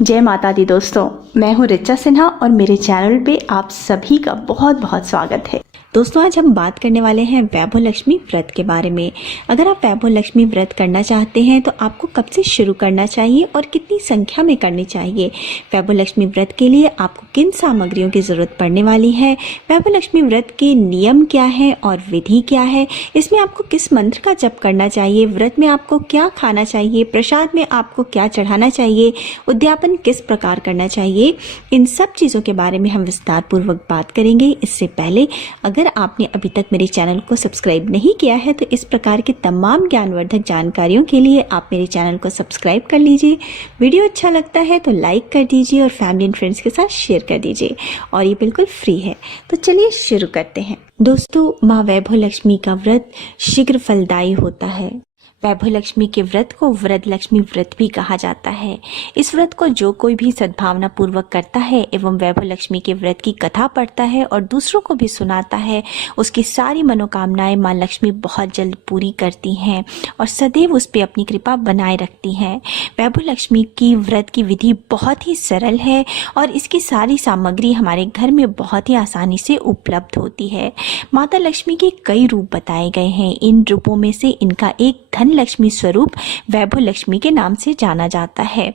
जय माता दी दोस्तों, मैं हूँ रिचा सिन्हा और मेरे चैनल पे आप सभी का बहुत बहुत स्वागत है। दोस्तों, आज हम बात करने वाले हैं वैभव लक्ष्मी व्रत के बारे में। अगर आप वैभव लक्ष्मी व्रत करना चाहते हैं तो आपको कब से शुरू करना चाहिए और कितनी संख्या में करनी चाहिए। वैभव लक्ष्मी व्रत के लिए आपको किन सामग्रियों की ज़रूरत पड़ने वाली है, वैभव लक्ष्मी व्रत के नियम क्या है और विधि क्या है, इसमें आपको किस मंत्र का जप करना चाहिए, व्रत में आपको क्या खाना चाहिए, प्रसाद में आपको क्या चढ़ाना चाहिए, उद्यापन किस प्रकार करना चाहिए, इन सब चीज़ों के बारे में हम विस्तार पूर्वक बात करेंगे। इससे पहले अगर आपने अभी तक मेरे चैनल को सब्सक्राइब नहीं किया है तो इस प्रकार की तमाम ज्ञानवर्धक जानकारियों के लिए आप मेरे चैनल को सब्सक्राइब कर लीजिए। वीडियो अच्छा लगता है तो लाइक कर दीजिए और फैमिली एंड फ्रेंड्स के साथ शेयर कर दीजिए और ये बिल्कुल फ्री है। तो चलिए शुरू करते हैं। दोस्तों, माँ वैभव लक्ष्मी का व्रत शीघ्र फलदायी होता है। वैभव लक्ष्मी के व्रत को व्रत लक्ष्मी व्रत भी कहा जाता है। इस व्रत को जो कोई भी सद्भावना पूर्वक करता है एवं वैभव लक्ष्मी के व्रत की कथा पढ़ता है और दूसरों को भी सुनाता है, उसकी सारी मनोकामनाएं माँ लक्ष्मी बहुत जल्द पूरी करती हैं और सदैव उस पर अपनी कृपा बनाए रखती हैं। वैभव लक्ष्मी की व्रत की विधि बहुत ही सरल है और इसकी सारी सामग्री हमारे घर में बहुत ही आसानी से उपलब्ध होती है। माता लक्ष्मी के कई रूप बताए गए हैं। इन रूपों में से इनका एक धन लक्ष्मी स्वरूप वैभव लक्ष्मी के नाम से जाना जाता है।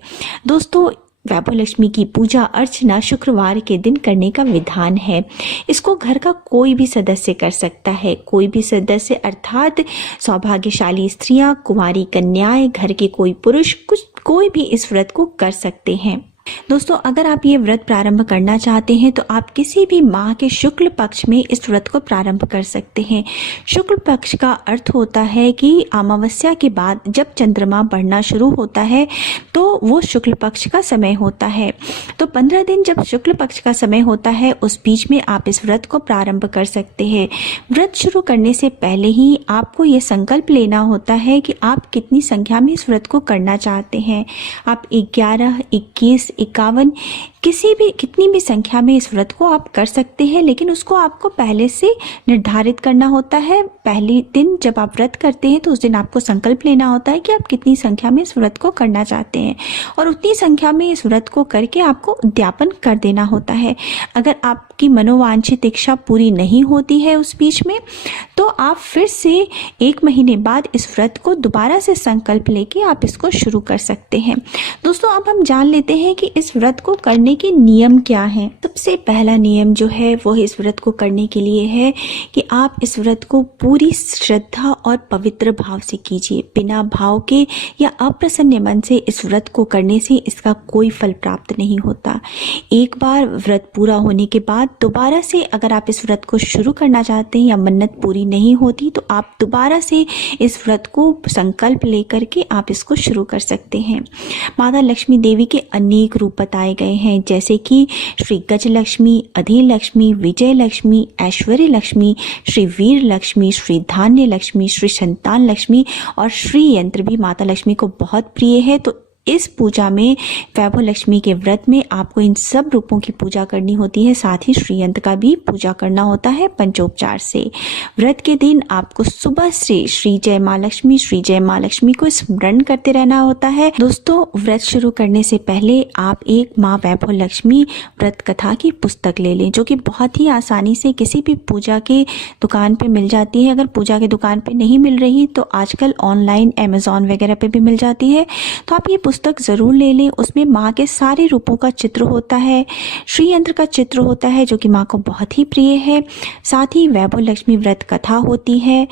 दोस्तों, वैभव लक्ष्मी की पूजा अर्चना शुक्रवार के दिन करने का विधान है। इसको घर का कोई भी सदस्य कर सकता है। कोई भी सदस्य अर्थात सौभाग्यशाली स्त्रियां, कुंवारी कन्याएं, घर के कोई पुरुष, कोई भी इस व्रत को कर सकते हैं। दोस्तों, अगर आप ये व्रत प्रारंभ करना चाहते हैं तो आप किसी भी माह के शुक्ल पक्ष में इस व्रत को प्रारंभ कर सकते हैं। शुक्ल पक्ष का अर्थ होता है कि अमावस्या के बाद जब चंद्रमा बढ़ना शुरू होता है तो वो शुक्ल पक्ष का समय होता है। तो 15 दिन जब शुक्ल पक्ष का समय होता है उस बीच में आप इस व्रत को प्रारंभ कर सकते हैं। व्रत शुरू करने से पहले ही आपको ये संकल्प लेना होता है कि आप कितनी संख्या में इस व्रत को करना चाहते हैं। आप 11, 21, 51 कितनी भी संख्या में इस व्रत को आप कर सकते हैं, लेकिन उसको आपको पहले से निर्धारित करना होता है। पहले दिन जब आप व्रत करते हैं तो उस दिन आपको संकल्प लेना होता है कि आप कितनी संख्या में इस व्रत को करना चाहते हैं और उतनी संख्या में इस व्रत को करके आपको उद्यापन कर देना होता है। अगर आपकी मनोवांछित इच्छा पूरी नहीं होती है उस बीच में तो आप फिर से 1 महीने बाद इस व्रत को दोबारा से संकल्प लेके आप इसको शुरू कर सकते हैं। दोस्तों, अब हम जान लेते हैं कि इस व्रत को करने के नियम क्या हैं। सबसे पहला नियम जो है वो इस व्रत को करने के लिए है कि आप इस व्रत को पूरी श्रद्धा और पवित्र भाव से कीजिए। बिना भाव के या अप्रसन्न मन से इस व्रत को करने से इसका कोई फल प्राप्त नहीं होता। एक बार व्रत पूरा होने के बाद दोबारा से अगर आप इस व्रत को शुरू करना चाहते हैं या मन्नत पूरी नहीं होती तो आप दोबारा से इस व्रत को संकल्प लेकर के आप इसको शुरू कर सकते हैं। माता लक्ष्मी देवी के अनेक रूप बताए गए हैं, जैसे कि श्री गज लक्ष्मी, अधि लक्ष्मी, विजय लक्ष्मी, ऐश्वर्य लक्ष्मी, श्री वीर लक्ष्मी, श्री धान्य लक्ष्मी, श्री संतान लक्ष्मी और श्री यंत्र भी माता लक्ष्मी को बहुत प्रिय है। तो इस पूजा में वैभव लक्ष्मी के व्रत में आपको इन सब रूपों की पूजा करनी होती है। साथ ही श्री यंत्र का भी पूजा करना होता है पंचोपचार से। व्रत के दिन आपको सुबह से श्री जय माँ लक्ष्मी को स्मरण करते रहना होता है। दोस्तों, व्रत शुरू करने से पहले आप एक माँ वैभव लक्ष्मी व्रत कथा की पुस्तक ले लें, जो कि बहुत ही आसानी से किसी भी पूजा के दुकान पे मिल जाती है। अगर पूजा के दुकान पे नहीं मिल रही तो आजकल ऑनलाइन अमेजॉन वगैरह पे भी मिल जाती है। तो आप ये पुस्तक जरूर ले लें। उसमें माँ के सारे रूपों का चित्र होता है, श्री यंत्र का चित्र होता है जो कि माँ को बहुत ही प्रिय है। साथ ही वैभव लक्ष्मी व्रत कथा होती है,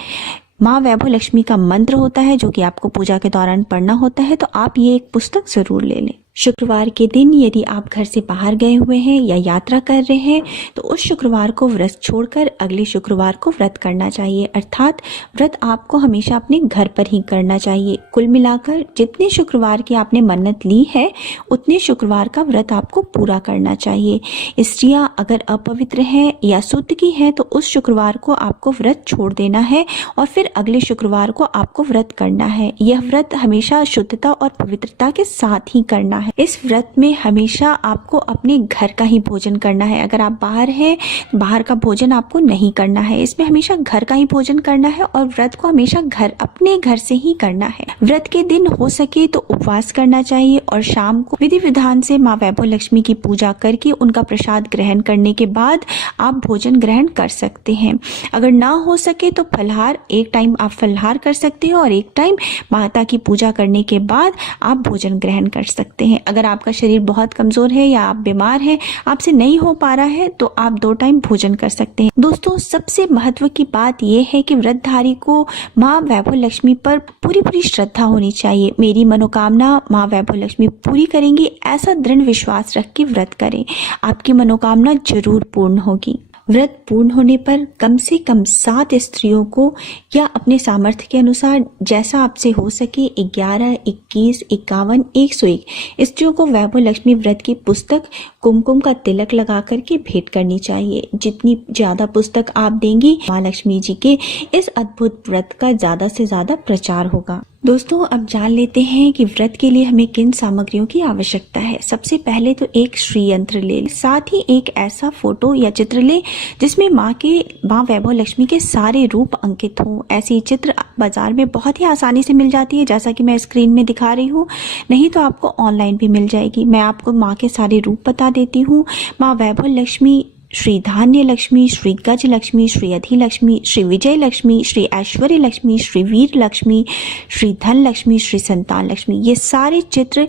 माँ वैभव लक्ष्मी का मंत्र होता है जो कि आपको पूजा के दौरान पढ़ना होता है। तो आप ये एक पुस्तक जरूर ले लें। शुक्रवार के दिन यदि आप घर से बाहर गए हुए हैं या यात्रा कर रहे हैं तो उस शुक्रवार को व्रत छोड़कर अगले शुक्रवार को व्रत करना चाहिए। अर्थात व्रत आपको हमेशा अपने घर पर ही करना चाहिए। कुल मिलाकर जितने शुक्रवार की आपने मन्नत ली है उतने शुक्रवार का व्रत आपको पूरा करना चाहिए। स्त्रियां अगर अपवित्र हैं या शुद्ध की हैं तो उस शुक्रवार को आपको व्रत छोड़ देना है और फिर अगले शुक्रवार को आपको व्रत करना है। यह व्रत हमेशा शुद्धता और पवित्रता के साथ ही करना है। इस व्रत में हमेशा आपको अपने घर का ही भोजन करना है। अगर आप बाहर हैं, बाहर का भोजन आपको नहीं करना है। इसमें हमेशा घर का ही भोजन करना है और व्रत को हमेशा अपने घर से ही करना है। व्रत के दिन हो सके तो उपवास करना चाहिए और शाम को विधि विधान से माँ वैभव लक्ष्मी की पूजा करके उनका प्रसाद ग्रहण करने के बाद आप भोजन ग्रहण कर सकते हैं। अगर ना हो सके तो फलहार, एक टाइम आप फलहार कर सकते हो और एक टाइम माता की पूजा करने के बाद आप भोजन ग्रहण कर सकते हैं। अगर आपका शरीर बहुत कमजोर है या आप बीमार हैं, आपसे नहीं हो पा रहा है, तो आप 2 टाइम भोजन कर सकते हैं। दोस्तों, सबसे महत्व की बात यह है कि व्रतधारी को माँ वैभव लक्ष्मी पर पूरी श्रद्धा होनी चाहिए। मेरी मनोकामना माँ वैभव लक्ष्मी पूरी करेंगी, ऐसा दृढ़ विश्वास रख के व्रत करें। आपकी मनोकामना जरूर पूर्ण होगी। व्रत पूर्ण होने पर कम से कम 7 स्त्रियों को या अपने सामर्थ्य के अनुसार जैसा आपसे हो सके 11, 21, 51, 101 स्त्रियों को वैभव लक्ष्मी व्रत की पुस्तक कुमकुम का तिलक लगा करके भेंट करनी चाहिए। जितनी ज्यादा पुस्तक आप देंगी, माँ लक्ष्मी जी के इस अद्भुत व्रत का ज्यादा से ज्यादा प्रचार होगा। दोस्तों, अब जान लेते हैं कि व्रत के लिए हमें किन सामग्रियों की आवश्यकता है। सबसे पहले तो एक श्री यंत्र ले, साथ ही एक ऐसा फोटो या चित्र ले जिसमें माँ वैभव लक्ष्मी के सारे रूप अंकित हों। ऐसी चित्र बाजार में बहुत ही आसानी से मिल जाती है, जैसा कि मैं स्क्रीन में दिखा रही हूँ, नहीं तो आपको ऑनलाइन भी मिल जाएगी। मैं आपको माँ के सारे रूप बता देती हूँ। माँ वैभव लक्ष्मी, श्री धान्य लक्ष्मी, श्री गज लक्ष्मी, श्री अधि लक्ष्मी, श्री विजय लक्ष्मी, श्री ऐश्वर्य लक्ष्मी, श्री वीर लक्ष्मी, श्री धन लक्ष्मी, श्री संतान लक्ष्मी, ये सारे चित्र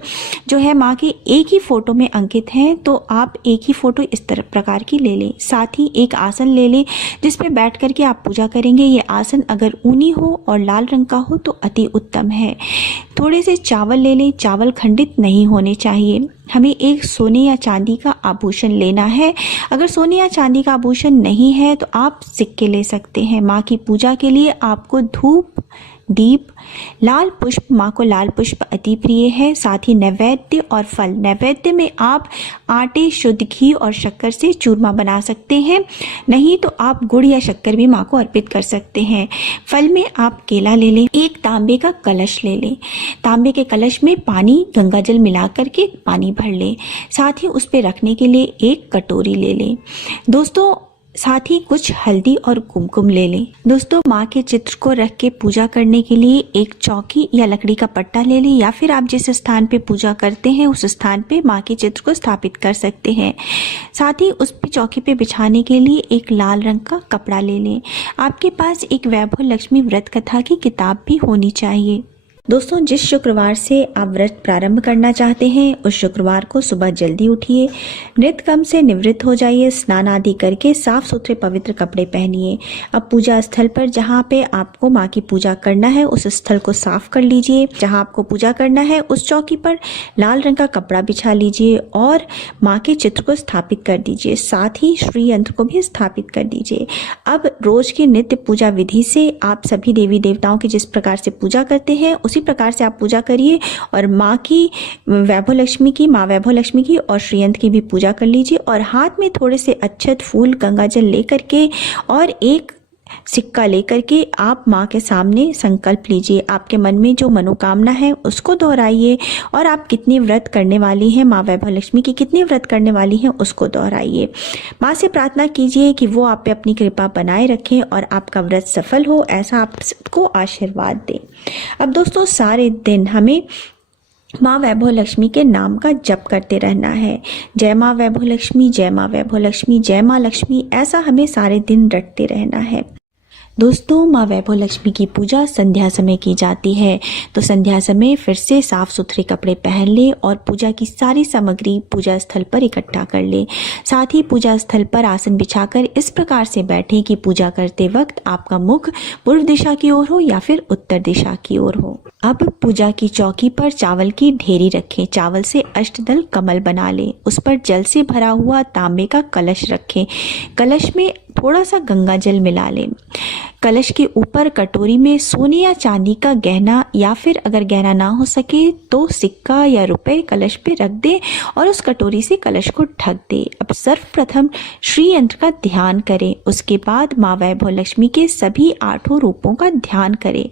जो है माँ के एक ही फोटो में अंकित हैं। तो आप एक ही फोटो इस तरह प्रकार की ले लें। साथ ही एक आसन ले लें जिस पे बैठ करके आप पूजा करेंगे। ये आसन अगर ऊनी हो और लाल रंग का हो तो अति उत्तम है। थोड़े से चावल ले लें, चावल खंडित नहीं होने चाहिए। हमें एक सोने या चांदी का आभूषण लेना है। अगर सोने या चांदी का आभूषण नहीं है तो आप सिक्के ले सकते हैं। माँ की पूजा के लिए आपको धूप, दीप, लाल पुष्प, माँ को लाल पुष्प अति प्रिय है। साथ ही नैवेद्य और फल। नैवेद्य में आप आटे, शुद्ध घी और शक्कर से चूरमा बना सकते हैं, नहीं तो आप गुड़ या शक्कर भी माँ को अर्पित कर सकते हैं। फल में आप केला ले लें। एक तांबे का कलश ले लें। तांबे के कलश में पानी, गंगा जल मिला करके पानी भर लें। साथ ही उस पे रखने के लिए एक कटोरी ले लें। दोस्तों, साथ ही कुछ हल्दी और कुमकुम ले लें। दोस्तों, माँ के चित्र को रख के पूजा करने के लिए एक चौकी या लकड़ी का पट्टा ले लें, या फिर आप जिस स्थान पे पूजा करते हैं उस स्थान पे माँ के चित्र को स्थापित कर सकते हैं। साथ ही उस पे चौकी पे बिछाने के लिए एक लाल रंग का कपड़ा ले लें। आपके पास एक वैभव लक्ष्मी व्रत कथा की किताब भी होनी चाहिए। दोस्तों, जिस शुक्रवार से आप व्रत प्रारंभ करना चाहते हैं उस शुक्रवार को सुबह जल्दी उठिए, नित्यकर्म से निवृत्त हो जाइए, स्नान आदि करके साफ सुथरे पवित्र कपड़े पहनिए। अब पूजा स्थल पर जहाँ पे आपको माँ की पूजा करना है उस स्थल को साफ कर लीजिए। जहाँ आपको पूजा करना है उस चौकी पर लाल रंग का कपड़ा बिछा लीजिए और माँ के चित्र को स्थापित कर दीजिए। साथ ही श्री यंत्र को भी स्थापित कर दीजिए। अब रोज की नित्य पूजा विधि से आप सभी देवी देवताओं की जिस प्रकार से पूजा करते हैं उसी प्रकार से आप पूजा करिए और माँ की वैभव लक्ष्मी की, माँ वैभव लक्ष्मी की और श्रीयंत्र की भी पूजा कर लीजिए। और हाथ में थोड़े से अक्षत, फूल, गंगा जल लेकर के और एक सिक्का लेकर के आप माँ के सामने संकल्प लीजिए। आपके मन में जो मनोकामना है उसको दोहराइए और आप कितनी व्रत करने वाली हैं, माँ वैभव लक्ष्मी की कितनी व्रत करने वाली हैं उसको दोहराइए। माँ से प्रार्थना कीजिए कि वो आप पे अपनी कृपा बनाए रखें और आपका व्रत सफल हो, ऐसा आपको आशीर्वाद दे। अब दोस्तों, सारे दिन हमें माँ वैभव लक्ष्मी के नाम का जप करते रहना है। जय माँ वैभव लक्ष्मी, जय माँ वैभव लक्ष्मी, जय माँ लक्ष्मी, ऐसा हमें सारे दिन रटते रहना है। दोस्तों, माँ वैभव लक्ष्मी की पूजा संध्या समय की जाती है, तो संध्या समय फिर से साफ सुथरे कपड़े पहन ले और पूजा की सारी सामग्री पूजा स्थल पर इकट्ठा कर ले। साथ ही पूजा स्थल पर आसन बिछाकर इस प्रकार से बैठें कि पूजा करते वक्त आपका मुख पूर्व दिशा की ओर हो या फिर उत्तर दिशा की ओर हो। अब पूजा की चौकी पर चावल की ढेरी रखें। चावल से अष्टदल कमल बना लें। उस पर जल से भरा हुआ तांबे का कलश रखें। कलश में थोड़ा सा गंगा जल मिला लें। कलश के ऊपर कटोरी में सोने या चांदी का गहना या फिर अगर गहना ना हो सके तो सिक्का या रुपए कलश पे रख दे और उस कटोरी से कलश को ढक दे। अब सर्वप्रथम श्री यंत्र का ध्यान करें, उसके बाद माँ वैभव लक्ष्मी के सभी 8 रूपों का ध्यान करें।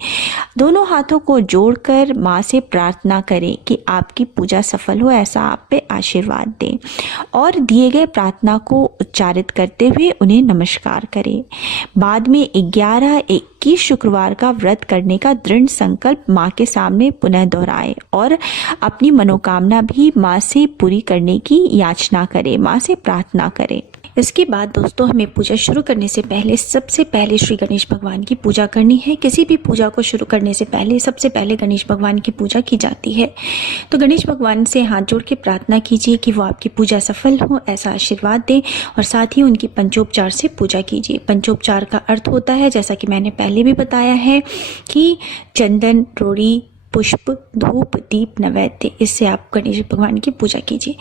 दोनों हाथों को जोड़कर माँ से प्रार्थना करें कि आपकी पूजा सफल हो, ऐसा आप पे आशीर्वाद दें और दिए गए प्रार्थना को उच्चारित करते हुए उन्हें नमस्कार करें। बाद में 11-21 शुक्रवार का व्रत करने का दृढ़ संकल्प माँ के सामने पुनः दोहराएं और अपनी मनोकामना भी माँ से पूरी करने की याचना करें, माँ से प्रार्थना करें। इसके बाद दोस्तों हमें पूजा शुरू करने से पहले सबसे पहले श्री गणेश भगवान की पूजा करनी है। किसी भी पूजा को शुरू करने से पहले सबसे पहले गणेश भगवान की पूजा की जाती है। तो गणेश भगवान से हाथ जोड़ के प्रार्थना कीजिए कि वो आपकी पूजा सफल हो, ऐसा आशीर्वाद दें और साथ ही उनकी पंचोपचार से पूजा कीजिए। पंचोपचार का अर्थ होता है, जैसा कि मैंने पहले भी बताया है, कि चंदन, रोड़ी, पुष्प, धूप, दीप, नैवेद्य, इससे आप गणेश भगवान की पूजा कीजिए।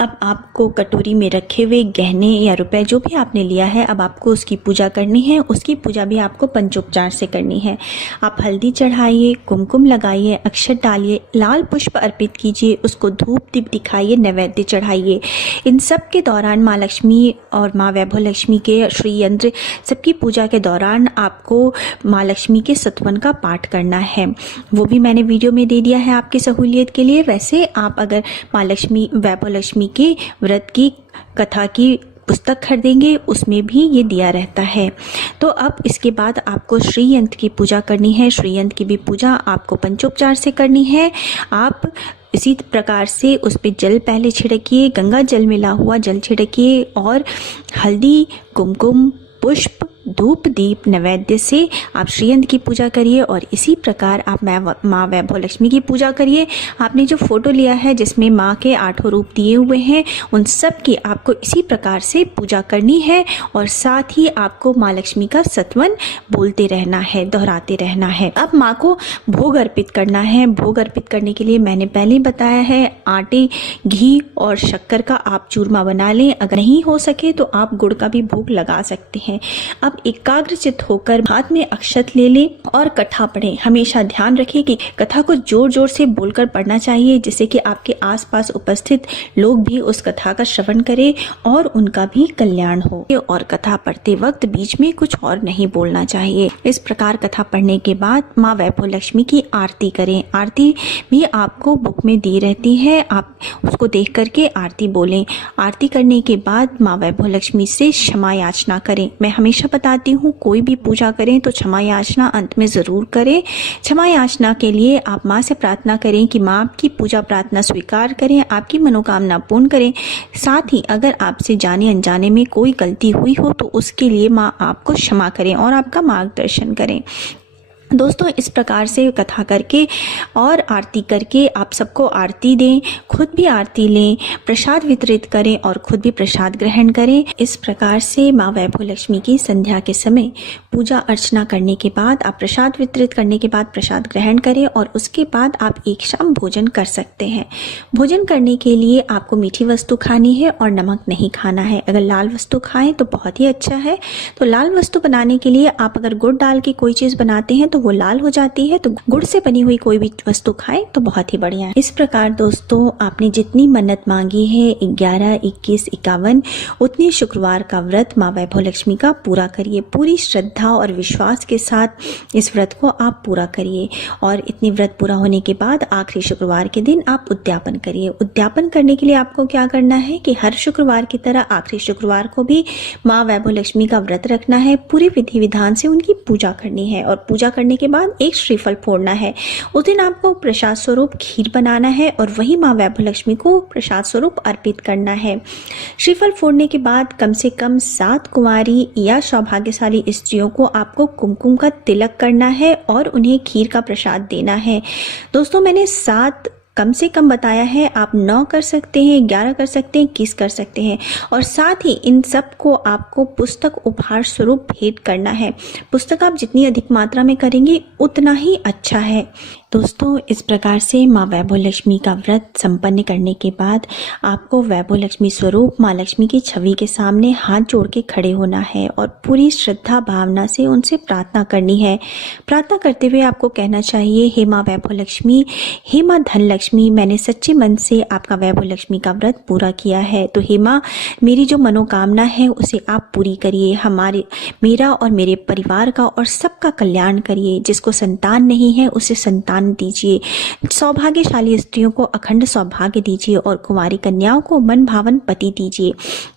अब आपको कटोरी में रखे हुए गहने या रुपए जो भी आपने लिया है, अब आपको उसकी पूजा करनी है। उसकी पूजा भी आपको पंचोपचार से करनी है। आप हल्दी चढ़ाइए, कुमकुम लगाइए, अक्षत डालिए, लाल पुष्प अर्पित कीजिए, उसको धूप दीप दिखाइए, नैवेद्य चढ़ाइए। इन सब के दौरान माँ लक्ष्मी और माँ वैभव लक्ष्मी के श्री यंत्र सबकी पूजा के दौरान आपको माँ लक्ष्मी के सतवन का पाठ करना है। वो भी मैंने वीडियो में दे दिया है आपकी सहूलियत के लिए। वैसे आप अगर माँ लक्ष्मी वैभव लक्ष्मी के व्रत की कथा की पुस्तक खरीदेंगे उसमें भी ये दिया रहता है। तो अब इसके बाद आपको श्री यंत्र की पूजा करनी है। श्री यंत्र की भी पूजा आपको पंचोपचार से करनी है। आप इसी प्रकार से उस पर जल पहले छिड़किए, गंगा जल मिला हुआ जल छिड़किए और हल्दी, कुमकुम, पुष्प, धूप, दीप, नैवेद्य से आप श्रीयंत्र की पूजा करिए और इसी प्रकार आप माँ वैभव लक्ष्मी की पूजा करिए। आपने जो फोटो लिया है जिसमें माँ के 8 रूप दिए हुए हैं, उन सब की आपको इसी प्रकार से पूजा करनी है और साथ ही आपको माँ लक्ष्मी का सतवन बोलते रहना है, दोहराते रहना है। अब माँ को भोग अर्पित करना है। भोग अर्पित करने के लिए मैंने पहले बताया है, आटे, घी और शक्कर का आप चूरमा बना लें। अगर नहीं हो सके तो आप गुड़ का भी भोग लगा सकते हैं। अब एकाग्रचित होकर हाथ में अक्षत ले लें और कथा पढ़ें। हमेशा ध्यान रखें कि कथा को जोर जोर से बोलकर पढ़ना चाहिए, जिससे कि आपके आसपास उपस्थित लोग भी उस कथा का श्रवण करें और उनका भी कल्याण हो। और कथा पढ़ते वक्त बीच में कुछ और नहीं बोलना चाहिए। इस प्रकार कथा पढ़ने के बाद माँ वैभव लक्ष्मी की आरती करें। आरती भी आपको बुक में दी रहती है, आप उसको देख करके आरती बोलें। आरती करने के बाद माँ वैभव लक्ष्मी से क्षमा याचना करें। मैं हमेशा बताती हूँ, कोई भी पूजा करें तो क्षमा याचना अंत में जरूर करें। क्षमा याचना के लिए आप माँ से प्रार्थना करें कि माँ आपकी पूजा प्रार्थना स्वीकार करें, आपकी मनोकामना पूर्ण करें। साथ ही अगर आपसे जाने अनजाने में कोई गलती हुई हो तो उसके लिए माँ आपको क्षमा करें और आपका मार्गदर्शन करें। दोस्तों इस प्रकार से कथा करके और आरती करके आप सबको आरती दें, खुद भी आरती लें, प्रसाद वितरित करें और खुद भी प्रसाद ग्रहण करें। इस प्रकार से माँ वैभव लक्ष्मी की संध्या के समय पूजा अर्चना करने के बाद आप प्रसाद वितरित करने के बाद प्रसाद ग्रहण करें और उसके बाद आप एक शाम भोजन कर सकते हैं। भोजन करने के लिए आपको मीठी वस्तु खानी है और नमक नहीं खाना है। अगर लाल वस्तु खाएं तो बहुत ही अच्छा है। तो लाल वस्तु बनाने के लिए आप अगर गुड़ डाल के कोई चीज बनाते हैं तो वो लाल हो जाती है, तो गुड़ से बनी हुई कोई भी वस्तु खाएं तो बहुत ही बढ़िया है। इस प्रकार दोस्तों आपने जितनी मन्नत मांगी है 11, 21, 51 उतनी शुक्रवार का व्रत माँ वैभव लक्ष्मी का पूरा करिए। पूरी श्रद्धा और विश्वास के साथ इस व्रत को आप पूरा करिए और इतनी व्रत पूरा होने के बाद आखिरी शुक्रवार के दिन आप उद्यापन करिए। उद्यापन करने के लिए आपको क्या करना है कि हर शुक्रवार की तरह आखिरी शुक्रवार को भी माँ वैभव लक्ष्मी का व्रत रखना है, पूरी विधि विधान से उनकी पूजा करनी है और पूजा करने के बाद एक श्रीफल फोड़ना है। उस दिन आपको प्रसाद स्वरूप खीर बनाना है और वही माँ वैभव लक्ष्मी को प्रसाद स्वरूप अर्पित करना है। श्रीफल फोड़ने के बाद कम से कम 7 कुंवारी या सौभाग्यशाली स्त्रियों को आपको कुमकुम का तिलक करना है और उन्हें खीर का प्रसाद देना है। दोस्तों मैंने 7 कम से कम बताया है, आप 9 कर सकते हैं, 11 कर सकते हैं, 21 कर सकते हैं और साथ ही इन सब को आपको पुस्तक उपहार स्वरूप भेंट करना है। पुस्तक आप जितनी अधिक मात्रा में करेंगे उतना ही अच्छा है। दोस्तों, इस प्रकार से माँ वैभव लक्ष्मी का व्रत संपन्न करने के बाद आपको वैभव लक्ष्मी स्वरूप माँ लक्ष्मी की छवि के सामने हाथ जोड़ के खड़े होना है और पूरी श्रद्धा भावना से उनसे प्रार्थना करनी है। प्रार्थना करते हुए आपको कहना चाहिए, हे माँ वैभव लक्ष्मी, हे माँ धन लक्ष्मी, मैंने सच्चे मन से आपका वैभव लक्ष्मी का व्रत पूरा किया है, तो हे माँ मेरी जो मनोकामना है उसे आप पूरी करिए। मेरा और मेरे परिवार का और सबका कल्याण करिए। जिसको संतान नहीं है उसे संतान दीजिए। सौभाग्यशाली स्त्रियों को अखंड सौभाग्य दीजिए और कुंवारी कन्याओं को मन भावन पति दीजिए।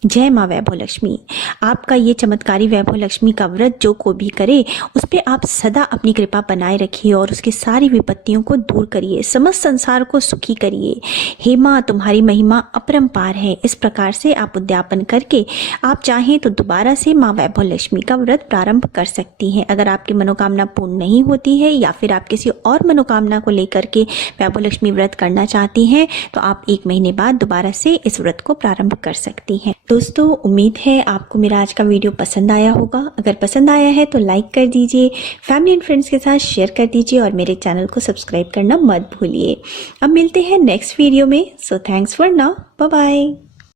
जय माँ वैभव लक्ष्मी। आपका ये चमत्कारी वैभव लक्ष्मी का व्रत जो कोई भी करे उस पे आप सदा अपनी कृपा बनाए रखिए और उसकी सारी विपत्तियों को दूर करिए, समस्त संसार को सुखी करिए। हे माँ, तुम्हारी महिमा अपरंपार है। इस प्रकार से आप उद्यापन करके आप चाहें तो दोबारा से माँ वैभव लक्ष्मी का व्रत प्रारंभ कर सकती हैं। अगर आपकी मनोकामना पूर्ण नहीं होती है या फिर आप किसी और मनोकामना को लेकर के वैभव लक्ष्मी व्रत करना चाहती हैं तो आप 1 महीने बाद दोबारा से इस व्रत को प्रारंभ कर सकती हैं। दोस्तों, उम्मीद है आपको मेरा आज का वीडियो पसंद आया होगा। अगर पसंद आया है तो लाइक कर दीजिए, फैमिली एंड फ्रेंड्स के साथ शेयर कर दीजिए और मेरे चैनल को सब्सक्राइब करना मत भूलिए। अब मिलते हैं नेक्स्ट वीडियो में। So thanks for now, bye bye.